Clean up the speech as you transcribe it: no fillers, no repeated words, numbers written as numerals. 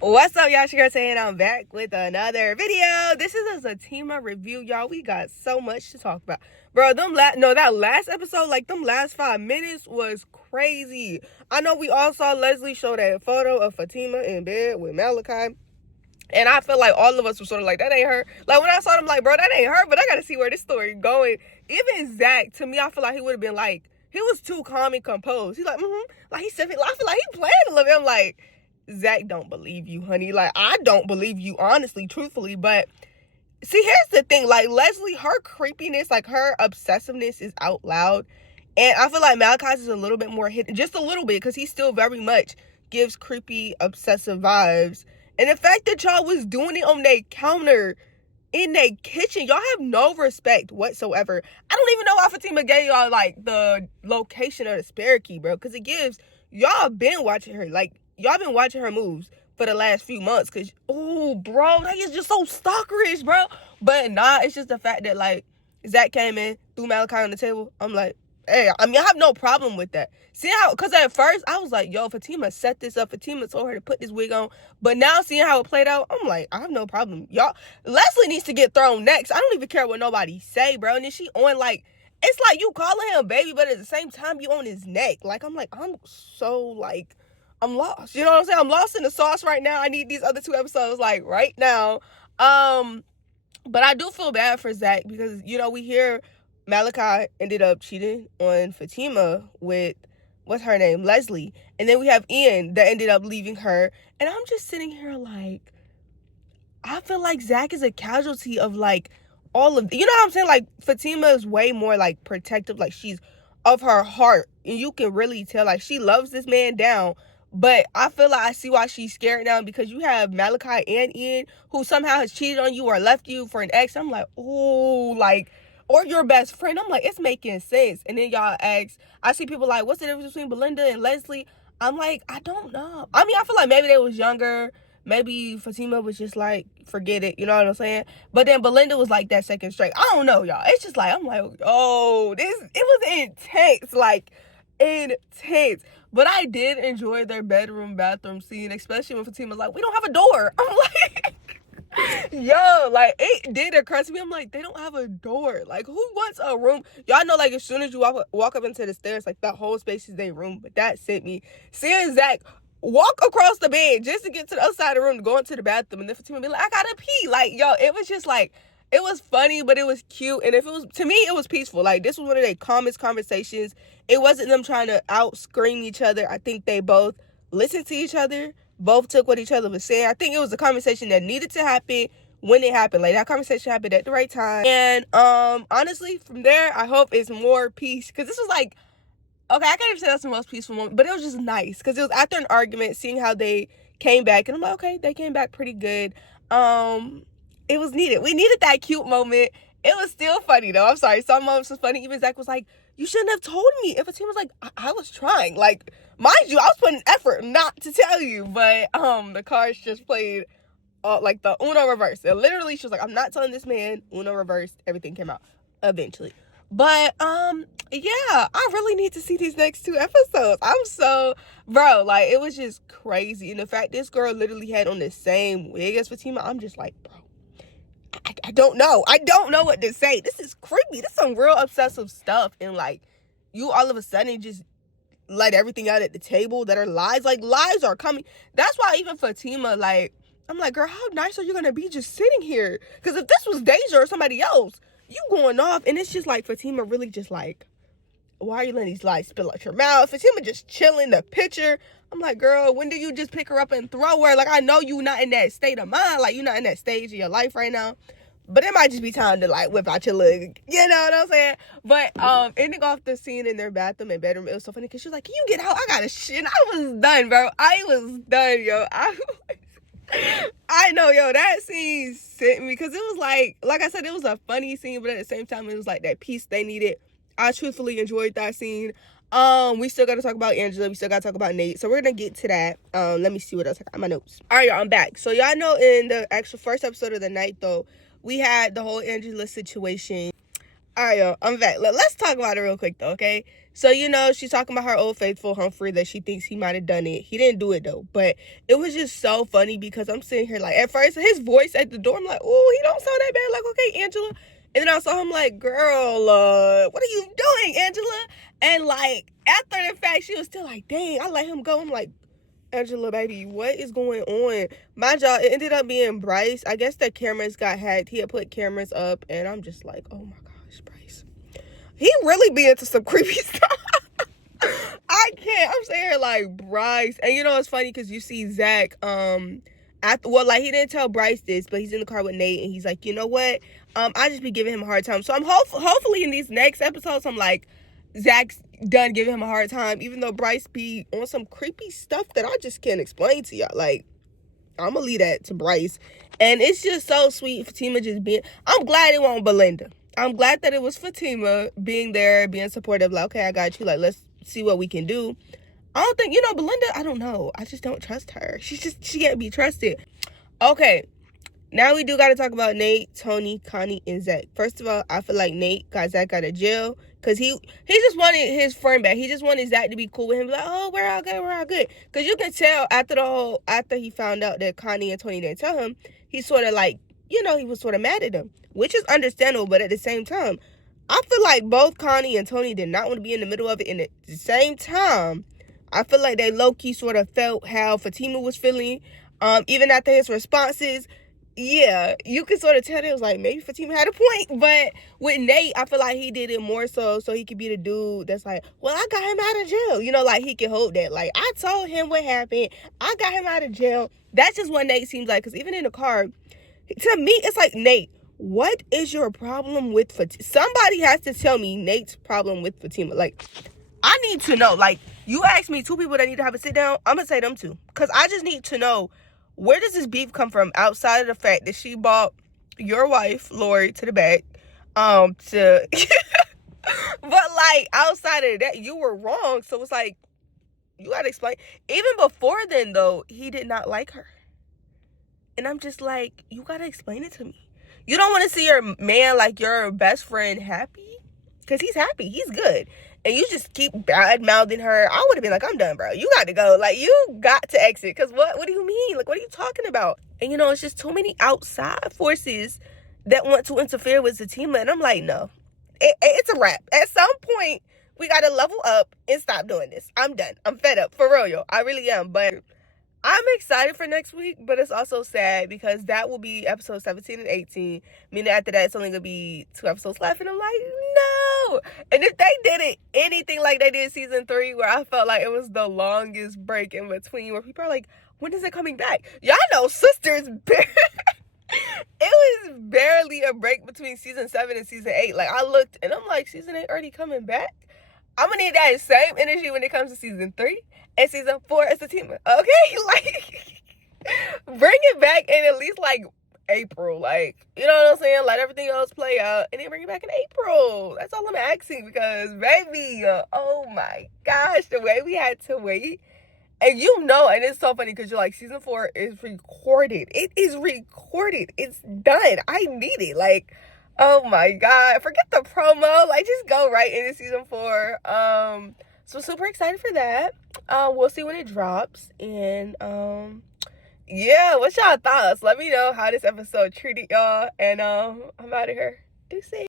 What's up, y'all? It's your girl Tay, and I'm back with another video. This is a Zatima review, y'all. We got so much to talk about, bro. That last episode, like them last 5 minutes, was crazy. I know we all saw Leslie show that photo of Fatima in bed with Malachi, and I feel like all of us were sort of like, that ain't her. Like when I saw them, like, bro, that ain't her. But I gotta see where this story going. Even Zach, to me, I feel like he would have been like, he was too calm and composed. He's like, like he said, I feel like he playing a little bit. I'm like, Zach don't believe you, honey. Like, I don't believe you, honestly, truthfully. But see, here's the thing. Like, Leslie, her creepiness, like her obsessiveness is out loud. And I feel like Malachi's is a little bit more hidden, just a little bit, because he still very much gives creepy, obsessive vibes. And the fact that y'all was doing it on their counter in their kitchen, y'all have no respect whatsoever. I don't even know why Fatima gave y'all, like, the location of the spare key, bro, because it gives, y'all been watching her. Like, y'all been watching her moves for the last few months, because, oh, bro, that is just so stalkerish, bro. But nah, it's just the fact that, like, Zach came in, threw Malachi on the table. I'm like, hey, I mean, I have no problem with that. See how, because at first, I was like, yo, Fatima set this up. Fatima told her to put this wig on. But now, seeing how it played out, I'm like, I have no problem. Y'all, Leslie needs to get thrown next. I don't even care what nobody say, bro. And then she on, like, it's like you calling him baby, but at the same time, you on his neck. Like, I'm like, I'm so, like, I'm lost. You know what I'm saying? I'm lost in the sauce right now. I need these other 2 episodes, like, right now. But I do feel bad for Zach because, you know, we hear Malachi ended up cheating on Fatima with, what's her name, Leslie. And then we have Ian that ended up leaving her. And I'm just sitting here like, I feel like Zach is a casualty of, like, all of, you know what I'm saying? Like, Fatima is way more, like, protective. Like, she's of her heart. And you can really tell, like, she loves this man down. But I feel like I see why she's scared now, because you have Malachi and Ian who somehow has cheated on you or left you for an ex. I'm like, oh, like, or your best friend. I'm like, it's making sense. And then y'all ask, I see people like, what's the difference between Belinda and Leslie? I'm like, I don't know. I mean, I feel like maybe they was younger. Maybe Fatima was just like, forget it. You know what I'm saying? But then Belinda was like that second straight. I don't know, y'all. It's just like, I'm like, oh, it was intense. Like, intense. But I did enjoy their bathroom scene, especially when Fatima's like, we don't have a door. I'm like, yo, like, it did occur to me. I'm like, they don't have a door. Like, who wants a room? Y'all know, like, as soon as you walk up into the stairs, like, that whole space is their room. But that sent me seeing Zach walk across the bed just to get to the other side of the room to go into the bathroom. And then Fatima be like, I gotta pee. Like, yo, it was just like, it was funny, but it was cute. And if it was, to me, it was peaceful. Like, this was one of their calmest conversations. It wasn't them trying to out-scream each other. I think they both listened to each other, both took what each other was saying. I think it was a conversation that needed to happen when it happened. Like, that conversation happened at the right time. And honestly, from there, I hope it's more peace. Because this was like, okay, I can't even say that's the most peaceful moment, but it was just nice. Because it was after an argument, seeing how they came back. And I'm like, okay, they came back pretty good. It was needed. We needed that cute moment. It was still funny, though. I'm sorry. Some moments was funny. Even Zach was like, you shouldn't have told me. If a team was like, I was trying. Like, mind you, I was putting effort not to tell you. But the cards just played like the Uno reverse. And literally, she was like, I'm not telling this man. Uno reversed. Everything came out eventually. But yeah, I really need to see these next 2 episodes. I'm so, bro, like, it was just crazy. And the fact this girl literally had on the same wig as Fatima, I'm just like, bro, I don't know. I don't know what to say. This is creepy. This is some real obsessive stuff. And, like, you all of a sudden just let everything out at the table that are lies. Like, lies are coming. That's why even Fatima, like, I'm like, girl, how nice are you going to be just sitting here? Because if this was Deja or somebody else, you going off. And it's just like Fatima really just like, why are you letting these lies spill out your mouth? Fatima just chilling the picture. I'm like, girl, when do you just pick her up and throw her? Like, I know you not in that state of mind. Like, you're not in that stage of your life right now. But it might just be time to, like, whip out your leg. You know what I'm saying? But ending off the scene in their bathroom and bedroom, it was so funny because she was like, can you get out? I got to shit. And I was done, bro. I was done, yo. I know, yo, that scene sent me because it was like I said, it was a funny scene, but at the same time, it was like that piece they needed. I truthfully enjoyed that scene. We still got to talk about Angela. We still got to talk about Nate. So we're going to get to that. Let me see what else I got in my notes. All right, y'all, I'm back. So y'all know in the actual first episode of the night, though, we had the whole Angela situation. All right, yo, I'm back. Let's talk about it real quick, though, okay? So, she's talking about her old faithful Humphrey that she thinks he might have done it. He didn't do it, though. But it was just so funny because I'm sitting here, like, at first, his voice at the door, I'm like, oh, he don't sound that bad. Like, okay, Angela. And then I saw him like, girl, what are you doing, Angela? And, like, after the fact, she was still like, dang, I let him go. I'm like, Angela, baby, what is going on? Mind y'all, it ended up being Bryce. I guess the cameras got hacked. He had put cameras up, and I'm just like, oh my gosh, Bryce. He really be into some creepy stuff. I can't. I'm saying here like Bryce. And it's funny because you see Zach, he didn't tell Bryce this, but he's in the car with Nate, and he's like, you know what? I just be giving him a hard time. So I'm hopefully in these next episodes, I'm like, Zach's done giving him a hard time, even though Bryce be on some creepy stuff that I just can't explain to y'all. Like, I'm gonna leave that to Bryce. And it's just so sweet, Fatima just being, I'm glad it wasn't Belinda. I'm glad that it was Fatima being there, being supportive, like, okay, I got you, like, let's see what we can do. I don't think, Belinda, I don't know. I just don't trust her. She can't be trusted. Okay, now we do got to talk about Nate, Tony, Connie, and Zach. First of all, I feel like Nate got Zach out of jail because he just wanted his friend back. He just wanted Zach to be cool with him. Like, oh, we're all good. Because you can tell after he found out that Connie and Tony didn't tell him, he sort of like, he was sort of mad at them, which is understandable. But at the same time, I feel like both Connie and Tony did not want to be in the middle of it. And at the same time, I feel like they low-key sort of felt how Fatima was feeling. Even after his responses, yeah, you could sort of tell it was like maybe Fatima had a point. But with Nate, I feel like he did it more so he could be the dude that's like, well, I got him out of jail. Like he can hold that. Like, I told him what happened. I got him out of jail. That's just what Nate seems like. Because even in the car, to me, it's like, Nate, what is your problem with Fatima? Somebody has to tell me Nate's problem with Fatima. Like, I need to know. Like, you asked me two people that need to have a sit down, I'm gonna say them two. Because I just need to know, where does this beef come from outside of the fact that she bought your wife, Lori, to the back? But, like, outside of that, you were wrong. So it's like, you gotta explain. Even before then, though, he did not like her. And I'm just like, you gotta explain it to me. You don't want to see your man, like your best friend, happy? Because he's happy. He's good. And you just keep bad-mouthing her. I would have been like, I'm done, bro. You got to go. Like, you got to exit. Because what do you mean? Like, what are you talking about? And, it's just too many outside forces that want to interfere with Zatima. And I'm like, no. It's a wrap. At some point, we got to level up and stop doing this. I'm done. I'm fed up. For real, yo. I really am. But I'm excited for next week, but it's also sad because that will be episode 17 and 18. Meaning after that, it's only going to be 2 episodes left. And I'm like, no. And if they did it anything like they did season 3, where I felt like it was the longest break in between, where people are like, when is it coming back? Y'all know Sisters, it was barely a break between season 7 and season 8. Like, I looked and I'm like, season 8 already coming back? I'm going to need that same energy when it comes to season 3. And season 4 is the team. Okay? Like, bring it back in at least, like, April. Like, you know what I'm saying? Let everything else play out. And then bring it back in April. That's all I'm asking. Because, baby, oh, my gosh. The way we had to wait. And and it's so funny because you're like, season 4 is recorded. It is recorded. It's done. I need it. Like, oh, my God. Forget the promo. Like, just go right into season 4. So super excited for that. We'll see when it drops. And yeah, what's y'all thoughts? Let me know how this episode treated y'all. And I'm out of here. Deuces.